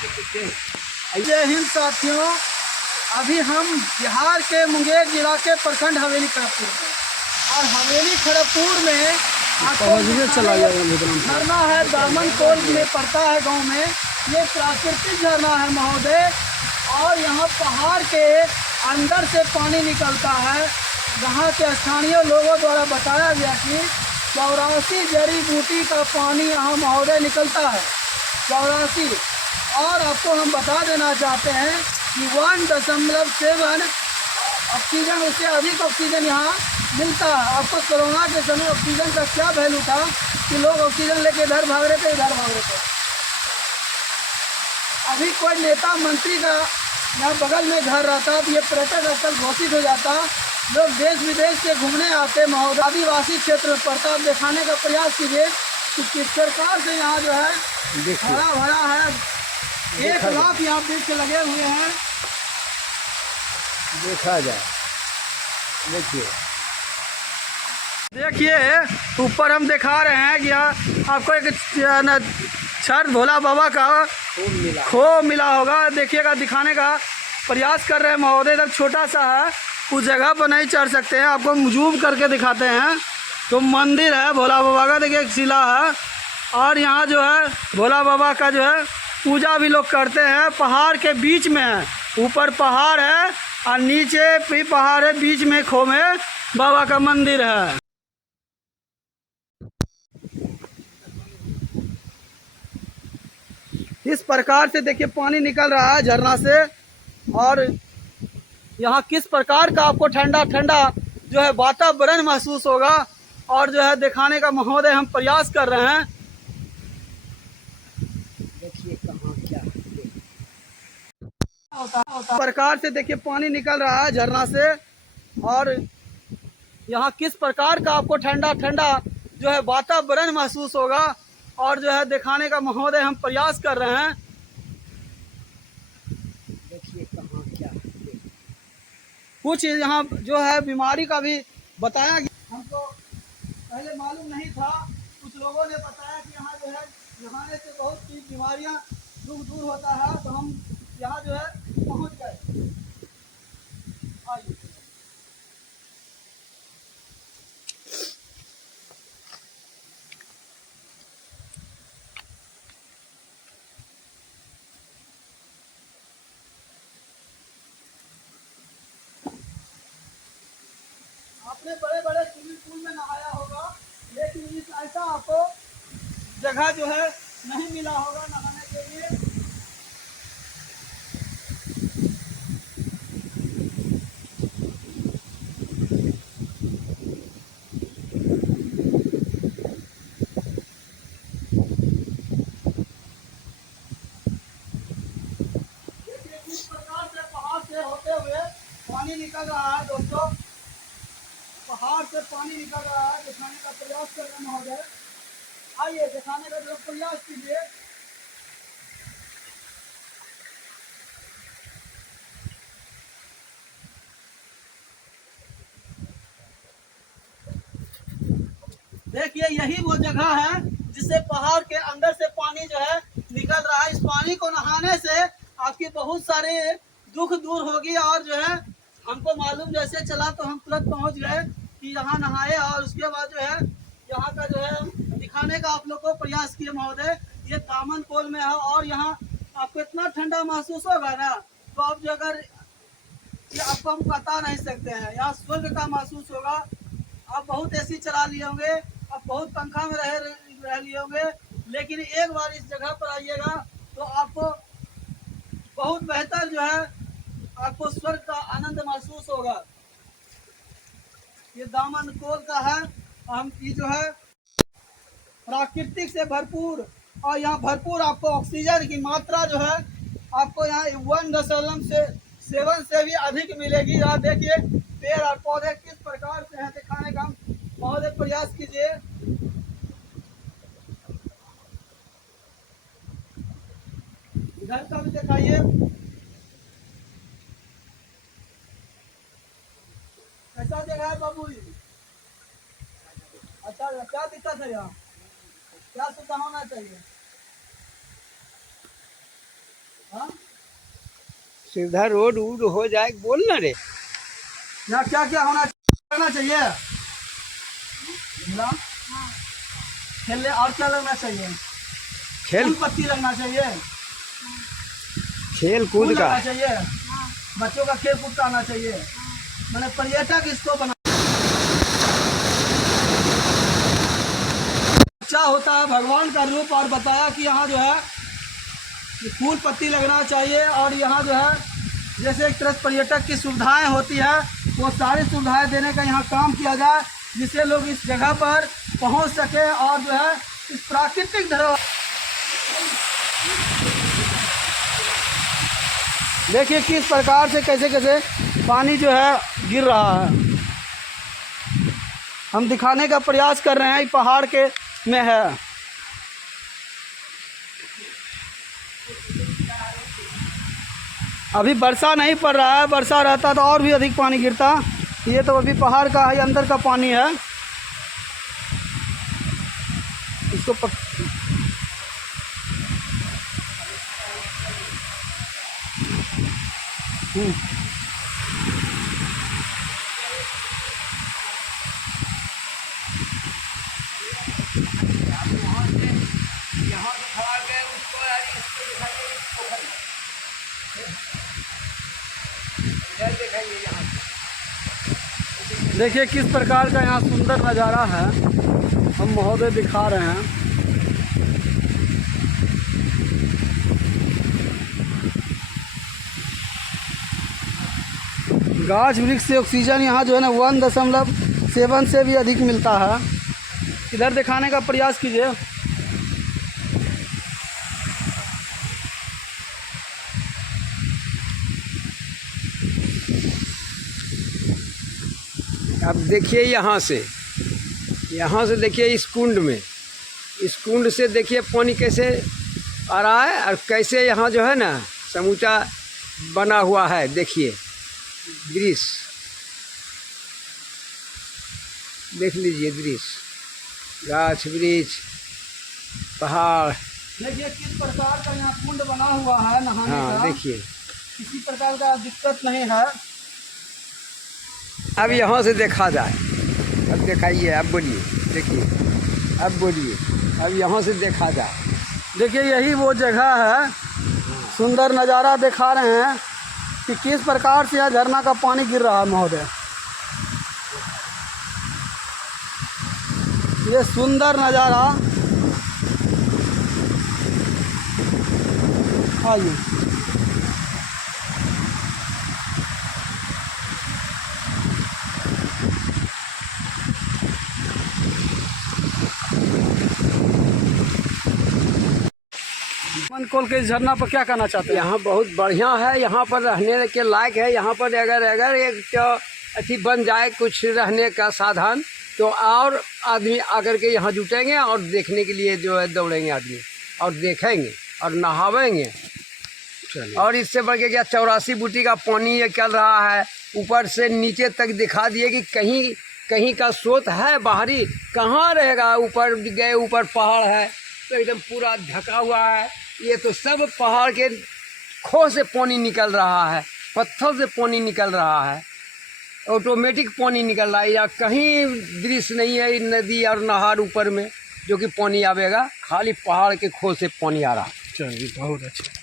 जय हिंद साथियों, अभी हम बिहार के मुंगेर जिला के प्रखंड हवेली खड़गपुर में और हवेली खड़गपुर में झरना है, दामन कोल में पड़ता है गांव में। ये प्राकृतिक झरना है महोदय, और यहाँ पहाड़ के अंदर से पानी निकलता है। यहाँ के स्थानीय लोगों द्वारा बताया गया कि 84 जड़ी बूटी का पानी यहाँ महोदय निकलता है, 84। और आपको हम बता देना चाहते हैं कि 1.7 ऑक्सीजन, उससे अधिक ऑक्सीजन यहाँ मिलता है। आपको कोरोना के समय ऑक्सीजन का क्या वैल्यू था कि लोग ऑक्सीजन लेके इधर भाग रहे थे, इधर भाग रहे थे। अभी कोई नेता मंत्री का यहाँ बगल में घर रहता तो ये पर्यटक स्थल घोषित हो जाता, लोग देश विदेश से घूमने आते। महोदय आदिवासी क्षेत्र में पड़ता, आप दिखाने का प्रयास कीजिए कि किस प्रकार से यहाँ जो है हरा भरा है। 1 लाख यहाँ वृक्ष लगे हुए हैं, देखा जाए। देखिए ऊपर हम दिखा रहे हैं कि आपको एक छठ भोला बाबा का खो मिला होगा। देखिएगा, दिखाने का प्रयास कर रहे हैं महोदय। तक छोटा सा है, उस जगह पर नहीं चढ़ सकते हैं, आपको जूम करके दिखाते हैं। तो मंदिर है भोला बाबा का, देखिए एक शिला है, और यहाँ जो है भोला बाबा का जो है पूजा भी लोग करते हैं। पहाड़ के बीच में है, ऊपर पहाड़ है और नीचे भी पहाड़ है, बीच में खो में बाबा का मंदिर है। इस प्रकार से देखिए पानी निकल रहा है झरना से, और यहाँ किस प्रकार का आपको ठंडा ठंडा जो है वातावरण महसूस होगा, और जो है दिखाने का महोदय हम प्रयास कर रहे हैं। देखिए कहाँ क्या इस प्रकार से देखिए पानी निकल रहा है झरना से, और यहाँ किस प्रकार का आपको ठंडा ठंडा जो है वातावरण महसूस होगा, और जो है दिखाने का महोदय हम प्रयास कर रहे हैं। देखिए कहाँ क्या कुछ यहाँ जो है बीमारी का भी बताया गया, हमको पहले मालूम नहीं था। कुछ लोगों ने बताया कि यहाँ जो है नहाने से बहुत सी बीमारियाँ दूर होता है, तो हम यहाँ जो है पहुँच गए। आइए, आपने बड़े बड़े स्विमिंग पूल में नहाया होगा, लेकिन इस ऐसा आपको जगह जो है नहीं मिला होगा नहाने के लिए। देखिए किस प्रकार से पहाड़ से होते हुए पानी निकल रहा है दोस्तों, पहाड़ से पानी निकल रहा है। दिखाने का प्रयास कर रहे हैं महोदय, आइए दिखाने का जो प्रयास कीजिए। देखिए यही वो जगह है जिससे पहाड़ के अंदर से पानी जो है निकल रहा है। इस पानी को नहाने से आपकी बहुत सारे दुख दूर होगी, और जो है हमको मालूम जैसे चला तो हम तुरंत पहुंच गए कि यहाँ नहाए, और उसके बाद जो है यहाँ का जो है दिखाने का आप लोग को प्रयास किए महोदय। ये दामन कोल में है, और यहाँ आपको इतना ठंडा महसूस होगा ना, तो आप जो अगर ये आपको हम बता नहीं सकते हैं, यहाँ स्वर्ग का महसूस होगा। आप बहुत एसी चला लिए होंगे, आप बहुत पंखा में रह लिए होंगे, लेकिन एक बार इस जगह पर आइएगा तो आपको बहुत बेहतर जो है आपको स्वर्ग का आनंद महसूस होगा। ये दामन कोल का है, हम ये जो है प्राकृतिक से भरपूर, और यहाँ भरपूर आपको ऑक्सीजन की मात्रा जो है आपको यहाँ 1.7 से भी अधिक मिलेगी। यहाँ देखिए पेड़ और पौधे किस प्रकार से हैं, दिखाने का महोदय प्रयास कीजिए। इधर का भी दिखाइए। कैसा जगह है बाबू जी? अच्छा, क्या दिक्कत है यहाँ, क्या सुविधा होना चाहिए? हाँ? सीधा रोड वूड हो जाए बोल ना रे। यहाँ क्या क्या करना चाहिए? मिला? खेलने और क्या लगना चाहिए? खेल फूल पत्ती लगना चाहिए, खेल फूल कूद का लगना चाहिए, बच्चों का खेल कूद आना चाहिए, मैंने पर्यटक इसको बना। अच्छा होता है भगवान का रूप, और बताया कि यहाँ जो है कि फूल पत्ती लगना चाहिए, और यहाँ जो है जैसे एक तरह से पर्यटक की सुविधाएं होती है वो सारी सुविधाएं देने का यहाँ काम किया जाए, जिससे लोग इस जगह पर पहुँच सके और जो है इस प्राकृतिक धरोहर। देखिए किस प्रकार से कैसे कैसे पानी जो है गिर रहा है। हम दिखाने का प्रयास कर रहे हैं, पहाड़ के में है। अभी वर्षा नहीं पड़ रहा है, वर्षा रहता तो और भी अधिक पानी गिरता। ये तो अभी पहाड़ का है, अंदर का पानी है। इसको देखिए किस प्रकार का यहाँ सुंदर नज़ारा है, हम महोदय दिखा रहे हैं। गाछ वृक्ष से ऑक्सीजन यहाँ जो है ना 1.7 से भी अधिक मिलता है। इधर दिखाने का प्रयास कीजिए। अब देखिए यहाँ से देखिए इस कुंड में, इस कुंड से देखिए पानी कैसे आ रहा है और कैसे यहाँ जो है ना समूचा बना हुआ है। देखिए दृश्य देख लीजिए, दृश्य गाछ वृक्ष पहाड़। देखिए किस प्रकार का यहाँ कुंड बना हुआ है नहाने का। हाँ देखिए किसी प्रकार का दिक्कत नहीं है। अब यहाँ से देखा जाए, अब दिखाइए, अब बोलिए, देखिए अब बोलिए, अब यहाँ से देखा जाए। देखिए यही वो जगह है, सुंदर नज़ारा दिखा रहे हैं कि किस प्रकार से यहाँ झरना का पानी गिर रहा है महोदय। ये सुंदर नज़ारा, आइए मन खोल के इस झरना पर क्या कहना चाहते हैं? यहाँ बहुत बढ़िया है, यहाँ पर रहने के लायक है। यहाँ पर अगर एक तो अथी बन जाए कुछ रहने का साधन, तो और आदमी आकर के यहाँ जुटेंगे और देखने के लिए जो है दौड़ेंगे आदमी, और देखेंगे और नहावेंगे। और इससे बढ़ के क्या 84 बूटी का पानी ये चल रहा है, ऊपर से नीचे तक दिखा दिए कि कहीं कहीं का स्रोत है बाहरी, कहाँ रहेगा। ऊपर गए, ऊपर पहाड़ है तो एकदम पूरा ढका हुआ है। ये तो सब पहाड़ के खो से पानी निकल रहा है, पत्थर से पानी निकल रहा है, ऑटोमेटिक पानी निकल रहा है। या कहीं दृश्य नहीं है नदी और नहर ऊपर में जो कि पानी आवेगा, खाली पहाड़ के खो से पानी आ रहा है। चलिए बहुत अच्छा।